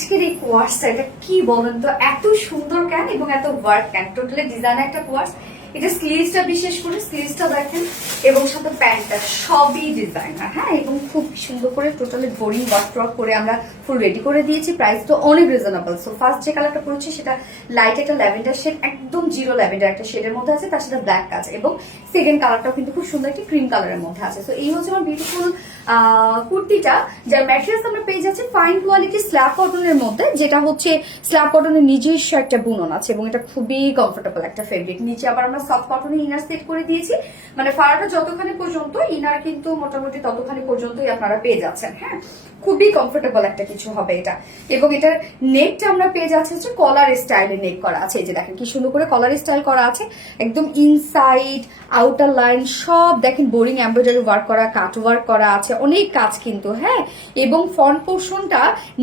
আজকের এই কোয়ার্সটা এটা কি বলেন তো, এত সুন্দর কেন এবং এত ওয়ার্ক কেন? টোটালি ডিজাইন একটা কোয়ার্স। এটা স্লিভসটা, বিশেষ করে স্লিভসটা দেখেন এবং সাথে প্যান্টটা সবই ডিজাইনার। হ্যাঁ, এবং খুব সুন্দর করে টোটালি বোরিং ওয়ার্ক করে আমরা ফুল রেডি করে দিয়েছি। প্রাইস তো অনেক রিজনেবল। সো ফার্স্ট যে কালারটা পড়েছি সেটা লাইট একটা ল্যাভেন্ডার শেড, একদম জিরো ল্যাভেন্ডার একটা শেডের মধ্যে আছে, তার সাথে ব্ল্যাক কাজ, এবং সেকেন্ড কালারটাও কিন্তু খুব সুন্দর একটা ক্রিম কালারের মধ্যে আছে। সো এই হচ্ছে আমার বিউটিফুল কুর্তিটা, যার ম্যাটেরিয়ালস আমরা পেয়ে যাচ্ছি ফাইন কোয়ালিটি স্ল্যাব কটনের মধ্যে, যেটা হচ্ছে স্ল্যাব কটনের নিজস্ব একটা বুনন আছে এবং এটা খুবই কমফোর্টেবল একটা ফেব্রিক। নিচে আবার আমরা সফট কটনের ইনার সেট করে দিয়েছি, মানে ফাড়াটা যতখানি পর্যন্ত ইনার কিন্তু মোটামুটি ততখানি পর্যন্তই আপনারা পেয়ে যাচ্ছেন। হ্যাঁ, খুবই কমফোর্টেবল একটা কিছু হবে এটা। এবং এটার নেকটা আমরা পেয়ে যাচ্ছি হচ্ছে কলার স্টাইলে নেক করা আছে। এই যে দেখেন কি সুন্দর করে কলার স্টাইল করা আছে, একদম ইনসাইড আউটার লাইন সব দেখেন বোরিং এমব্রয়ডারি ওয়ার্ক করা, কাট ওয়ার্ক করা আছে, অনেক কাজ কিন্তু। হ্যাঁ, এবং ফ্রন্ট পোর্শনটা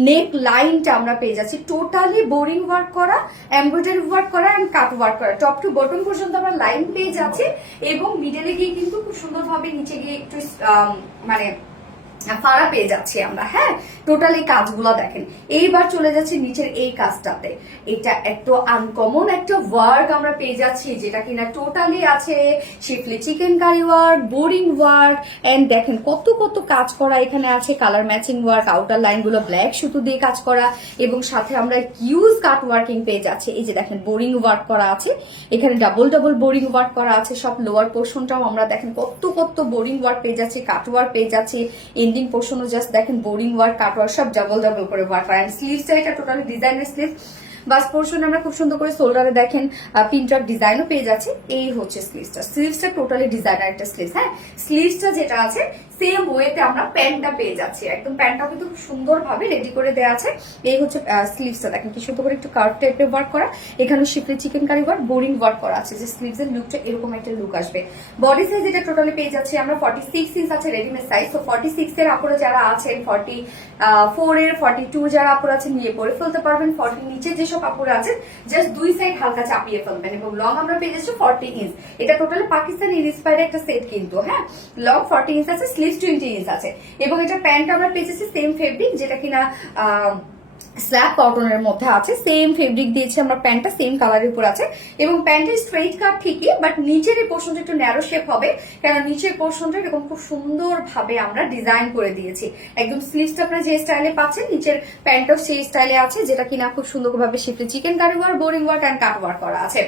নেক লাইনটা আমরা পেয়ে যাচ্ছি টোটালি বোরিং ওয়ার্ক করা, এমব্রয়ডারি ওয়ার্ক করা এন্ড কাট ওয়ার্ক করা। টপ টু বটম পর্যন্ত আমরা লাইন পেয়ে যাচ্ছি এবং মিডলে গিয়ে কিন্তু খুব সুন্দরভাবে নিচে গিয়ে একটু মানে ফাড়া পেয়ে যাচ্ছি আমরা। হ্যাঁ, টোটাল এই কাজগুলো দেখেন। এইবার চলে যাচ্ছে নিচের এই কাজটাতে, এটা এত আনকমন একটা ওয়ার্ক আমরা পেয়ে যাচ্ছি, যেটা কিনা টোটালি আছে schiffli chikankari work, boring work, and দেখেন কত কত কাজ করা এখানে আছে, colour matching work, outer line গুলো ব্ল্যাক সুতো দিয়ে কাজ করা, এবং সাথে আমরা হিউজ কাট ওয়ার্কিং পেয়ে যাচ্ছি। এই যে দেখেন বোরিং ওয়ার্ক করা আছে, এখানে ডাবল ডাবল বোরিং ওয়ার্ক করা আছে। সব লোয়ার পোর্শনটাও আমরা দেখেন কত কত বোরিং ওয়ার্ক পেয়ে যাচ্ছি, কাট ওয়ার্ক পেয়ে যাচ্ছি। এন্ডিং পোর্শনও জাস্ট দেখেন বোরিং ওয়ার্ক, কাট ওয়ার্ক সব ডাবল ডাবল করে ওয়ার্ক করা। স্লিভসটা এটা টোটালি ডিজাইনের স্লিভ। বাস পোর্শন আমরা খুব সুন্দর করে শোল্ডারে দেখেন প্রিন্টার ডিজাইনও পেয়ে যাচ্ছে। এই হচ্ছে স্লিভসটা। স্লিভসটা টোটালি ডিজাইনার একটা স্লিভস। হ্যাঁ, স্লিভসটা যেটা আছে সেম ওয়েতে আমরা প্যান্টটা পেয়ে যাচ্ছি, একদম প্যান্টটাও কিন্তু খুব সুন্দর ভাবে রেডি করে দেওয়া আছে। এই হচ্ছে স্লিভসটা দেখেন কি সুন্দর করে একটু কার্ভ টাইপের ওয়ার্ক করা, এখানে schiffli chikankari work, boring work করা আছে, যে স্লিভস এর লুকটা এরকম একটা লুক আসবে। বডি সাইজ এটা টোটালি পেয়ে যাচ্ছি আমরা 46 ইঞ্চ আছে রেডিমেড সাইজ। তো 46 এর আপুরা যারা আছেন, 44 এর 42 যারা আপুরা আছেন নিয়ে পরে ফেলতে পারবেন। 40 নিচে যেসব আপুরা আছেন জাস্ট দুই সাইড হালকা চাপিয়ে ফেলবেন। এবং লং আমরা পেয়ে যাচ্ছি 40 ইঞ্চ। এটা টোটালি পাকিস্তানি ইন্সপায়ার্ড একটা সেট কিন্তু। হ্যাঁ, লং 40 ইঞ্চ আছে, স্লিভ 20 ইঞ্চ আছে, এবং এটা প্যান্ট আমরা পেয়েছি সেম ফেব্রিক, যেটা কিনা স্ল্যাব কটনের মধ্যে আছে। সেম ফেব্রিক দিয়েছি আমরা, প্যান্টটা সেম কালারের উপর আছে, এবং প্যান্টের স্ট্রেইট কাট ঠিকই, বাট নিচের এই পোর্শনটা একটু ন্যারো শেপ হবে, কারণ নিচের পোর্শনটা এরকম খুব সুন্দর ভাবে আমরা ডিজাইন করে দিয়েছি। একদম স্লিভসটা আপনারা যে স্টাইলে পাচ্ছেন, নিচের প্যান্টটাও সেই স্টাইলে আছে, যেটা কিনা খুব সুন্দর ভাবে শিফটে chikankari work, boring work and cut work করা আছে।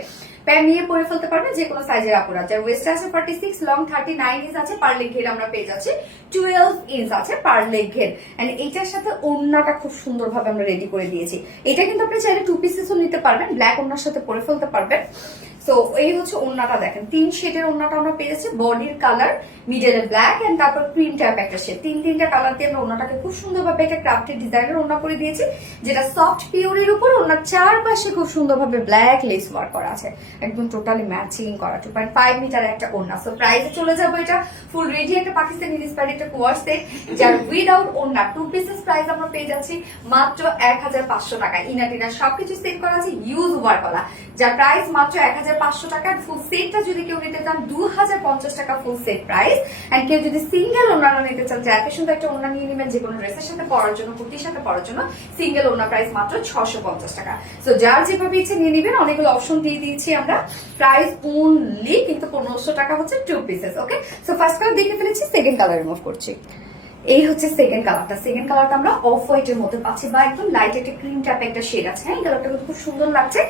প্যান্ট নিয়ে পরে ফেলতে পারবেন যে কোনো সাইজের আপুরা। যার ওয়েস্ট আছে 46, লং 39 ইঞ্চ আছে, পার লেগ ঘের আমরা পেয়ে যাচ্ছি 12 ইঞ্চ আছে পার লেগ ঘের। এন্ড এইটার সাথে ওড়নাটা খুব সুন্দরভাবে আমরা রেডি করে দিয়েছি। এটা কিন্তু আপনি চাইলে 2 পিসেসও নিতে পারবেন, ব্ল্যাক ওড়নার সাথে পরে ফেলতে পারবেন। তো এই হচ্ছে ওড়নাটা দেখেন, 3 শেডের ওড়নাটা আমরা পেয়ে যাচ্ছি। বডির কালার, মিডলে ব্ল্যাক এন্ড তারপর ক্রিম টাইপ একটা শেড, তিনটা কালার দিয়ে আমরা ওড়নাটাকে খুব সুন্দরভাবে একটা ক্রাফটেড ডিজাইনের ওড়না করে দিয়েছি, যেটা সফট পিওরের উপর ওড়নার চারপাশে খুব সুন্দরভাবে ব্ল্যাক লেস ওয়ার্ক করা আছে, একদম টোটালি ম্যাচিং করা। 2.5 মিটার একটা ওড়না। সো প্রাইসে চলে যাবো এটা ফুল রেডি একটা পাকিস্তানি ইন্সপায়ার্ড একটা কোয়ার্স সেট, যার উইদাউট ওড়না 2 পিসেস প্রাইস আমরা পেয়ে যাচ্ছি মাত্র 1500 টাকা। ইনার টিনার সবকিছু সেট করা আছে, ইউজ ওয়ার্ক করা, যার প্রাইস মাত্র 1500 টাকা। ফুল সেটটা যদি কেউ নিতে চান 2050 টাকা ফুল সেট প্রাইস। এন্ড কেউ যদি সিঙ্গেল ওড়না নিতে চান, যে এত সুন্দর একটা ওড়না নিয়ে নেবেন যে কোনো ড্রেসের সাথে পরার জন্য, কুর্তির সাথে পরার জন্য, সিঙ্গেল ওড়না প্রাইস মাত্র 650 টাকা। সো যার যেভাবে ইচ্ছে নিয়ে নেবেন, অনেকগুলো অপশন দিয়ে দিয়েছি আমরা। প্রাইস অনলি কিন্তু 1500 টাকা হচ্ছে 2 পিসেস। ওকে, সো ফার্স্ট কালার দেখে ফেলেছি, সেকেন্ড কালার মুভ করছি। এই হচ্ছে সেকেন্ড কালারটা। সেকেন্ড কালারটা আমরা অফ হোয়াইটের মধ্যে পাচ্ছি, বা একদম লাইট একটা ক্রিম টাইপ একটা শেড আছে। হ্যাঁ, এই কালারটা কিন্তু খুব সুন্দর লাগছে।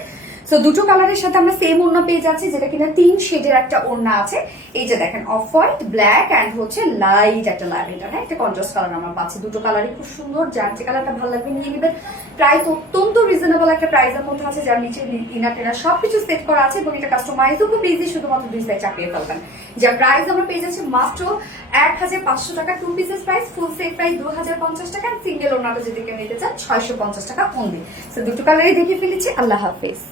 সো দুটো কালারের সাথে আমরা সেম ওড়না পেয়ে যাচ্ছি, যেটা কিনা 3 শেডের একটা ওড়না আছে। এই যে দেখেন অফ হোয়াইট, ব্ল্যাক এন্ড হচ্ছে লাইট একটা ল্যাভেন্ডার। হ্যাঁ, একটা কন্ট্রাস্ট কালার আমরা পাচ্ছি। দুটো কালারই খুব সুন্দর, যার যে কালারটা ভালো লাগবে নিয়ে নেবেন। প্রাইস অত্যন্ত রিজনেবল একটা প্রাইসের মধ্যে আছে, যার নিচে ইনার টেনার সবকিছু সেট করা আছে, এবং এটা কাস্টমাইজও খুব ইজি, শুধুমাত্র 2 সাইড চাপিয়ে ফেলবেন। যার প্রাইস আমরা পেয়ে যাচ্ছি মাত্র 1500 টাকা। 2 pieces price, full set price 2050 টাকা। সিঙ্গেল ওড়নাটা যদি কেউ নিতে চান 650 টাকা অনলি। সো দুটো কালারই দেখে ফেলেছি। আল্লাহ হাফেজ।